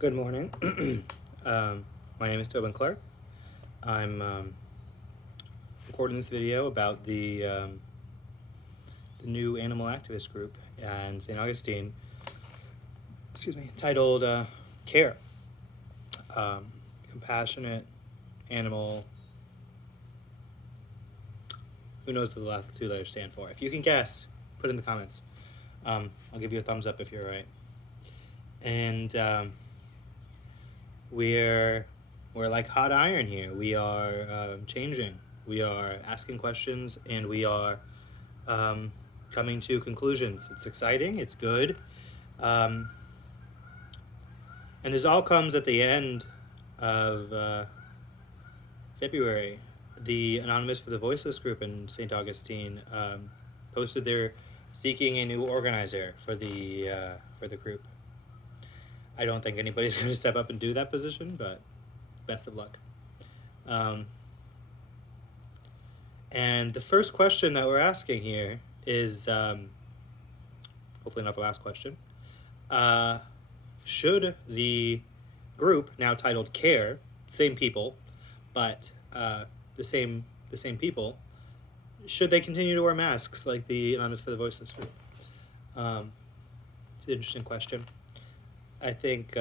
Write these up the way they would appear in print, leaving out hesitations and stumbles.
Good morning. My name is Tobin Clark. I'm recording this video about the new animal activist group in St. Augustine, titled CARE, Compassionate Animal. Who knows what the last two letters stand for? If you can guess, put it in the comments. I'll give you a thumbs up if you're right. And we're like hot iron here. We are changing. We are asking questions, and we are coming to conclusions. It's exciting. It's good. And this all comes at the end of February. The Anonymous for the Voiceless group in St. Augustine posted they're seeking a new organizer for the group. I don't think anybody's going to step up and do that position, but best of luck. And the first question that we're asking here is, hopefully not the last question, should the group, now titled CARE, same people, but the same people, should they continue to wear masks like the Anonymous for the Voiceless group? It's an interesting question. I think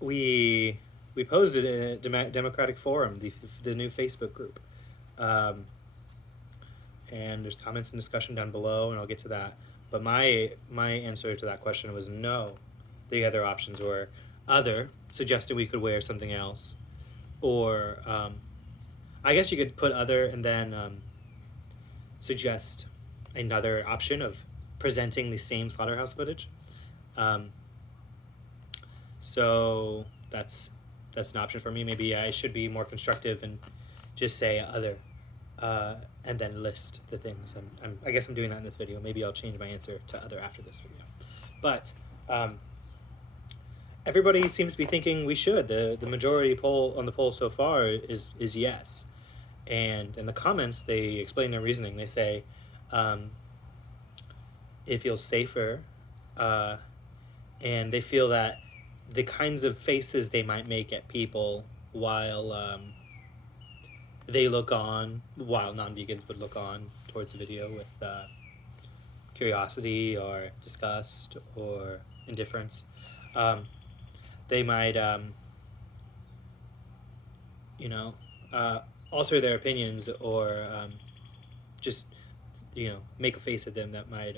we posted it in a Democratic Forum, the new Facebook group, and there's comments and discussion down below, and I'll get to that. But my answer to that question was no. The other options were other, suggesting we could wear something else, or I guess you could put other and then suggest another option of presenting the same slaughterhouse footage. So that's an option for me. Maybe I should be more constructive and just say other, and then list the things. I guess I'm doing that in this video. Maybe I'll change my answer to other after this video. But everybody seems to be thinking we should. The majority poll on the poll so far is yes. And in the comments, they explain their reasoning. They say it feels safer, and they feel that the kinds of faces they might make at people while they look on, while non-vegans would look on towards the video with curiosity or disgust or indifference, they might alter their opinions or just make a face at them that might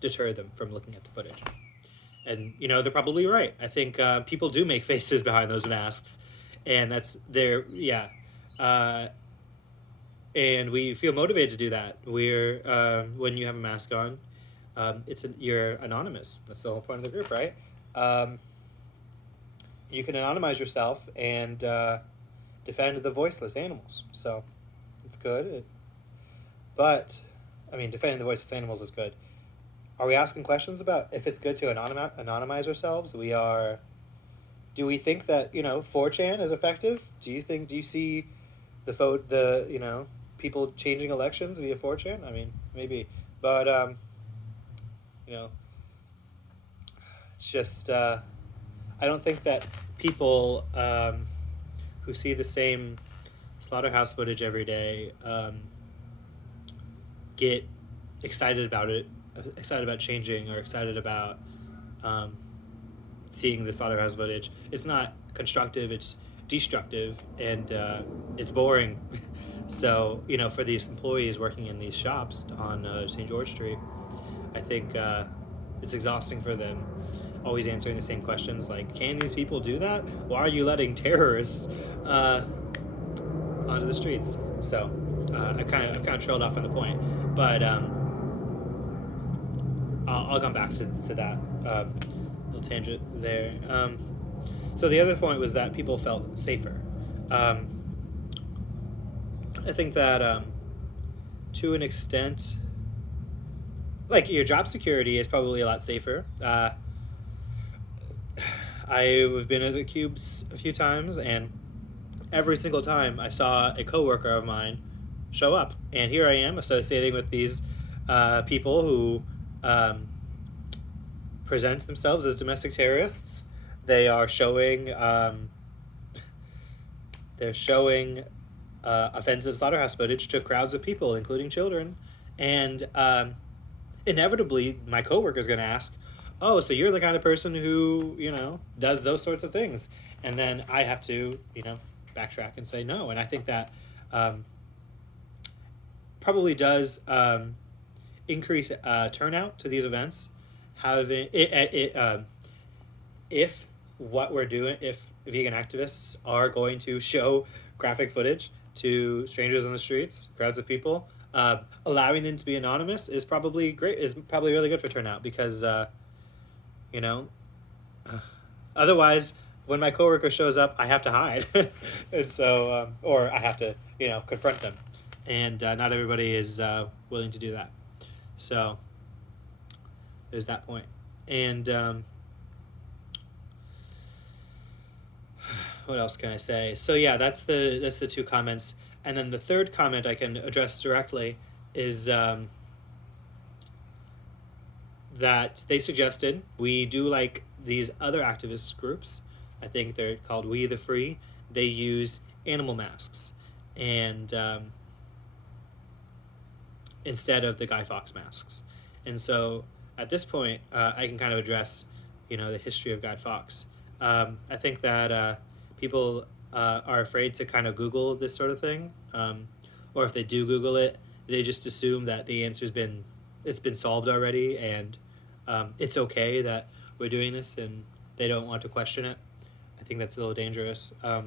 deter them from looking at the footage. And they're probably right. I think people do make faces behind those masks, and that's their and we feel motivated to do that. We're when you have a mask on, you're anonymous. That's the whole point of the group, right? You can anonymize yourself and defend the voiceless animals. So it's good. But defending the voiceless animals is good. Are we asking questions about if it's good to anonymize ourselves? Do we think that 4chan is effective? Do you see the people changing elections via 4chan? Maybe, but it's just I don't think that people who see the same slaughterhouse footage every day get excited about changing, or excited about seeing the slaughterhouse footage. It's not constructive, it's destructive, and it's boring. So for these employees working in these shops on St. George Street, I think it's exhausting for them, always answering the same questions like, can these people do that? Why are you letting terrorists onto the streets? So I've kind of trailed off on the point, but I'll come back to that little tangent there. So the other point was that people felt safer. I think that to an extent, like your job security is probably a lot safer. I've been at the Cubes a few times, and every single time I saw a coworker of mine show up, and here I am associating with these people who present themselves as domestic terrorists. They are showing offensive slaughterhouse footage to crowds of people, including children, and inevitably, my coworker is going to ask, "Oh, so you're the kind of person who does those sorts of things?" And then I have to backtrack and say no. And I think that probably does increase turnout to these events. Having if what we're doing, if vegan activists are going to show graphic footage to strangers on the streets, crowds of people, allowing them to be anonymous is probably great. Is probably really good for turnout because, otherwise, when my coworker shows up, I have to hide, and so or I have to confront them, and not everybody is willing to do that. So there's that point, and what else can I say? So yeah, that's the two comments, and then the third comment I can address directly is that they suggested we do like these other activist groups. I think they're called We the Free. They use animal masks, and instead of the Guy Fawkes masks. And so at this point, I can kind of address, the history of Guy Fawkes. I think that people are afraid to kind of Google this sort of thing, or if they do Google it, they just assume that the answer's been solved already, and it's okay that we're doing this, and they don't want to question it. I think that's a little dangerous. I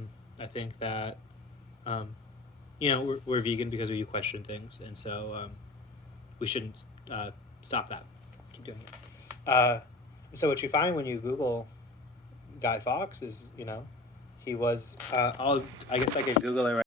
think that we're vegan because we question things, and so we shouldn't stop that. Keep doing it. So what you find when you Google Guy Fawkes is, he was. I guess I could Google it right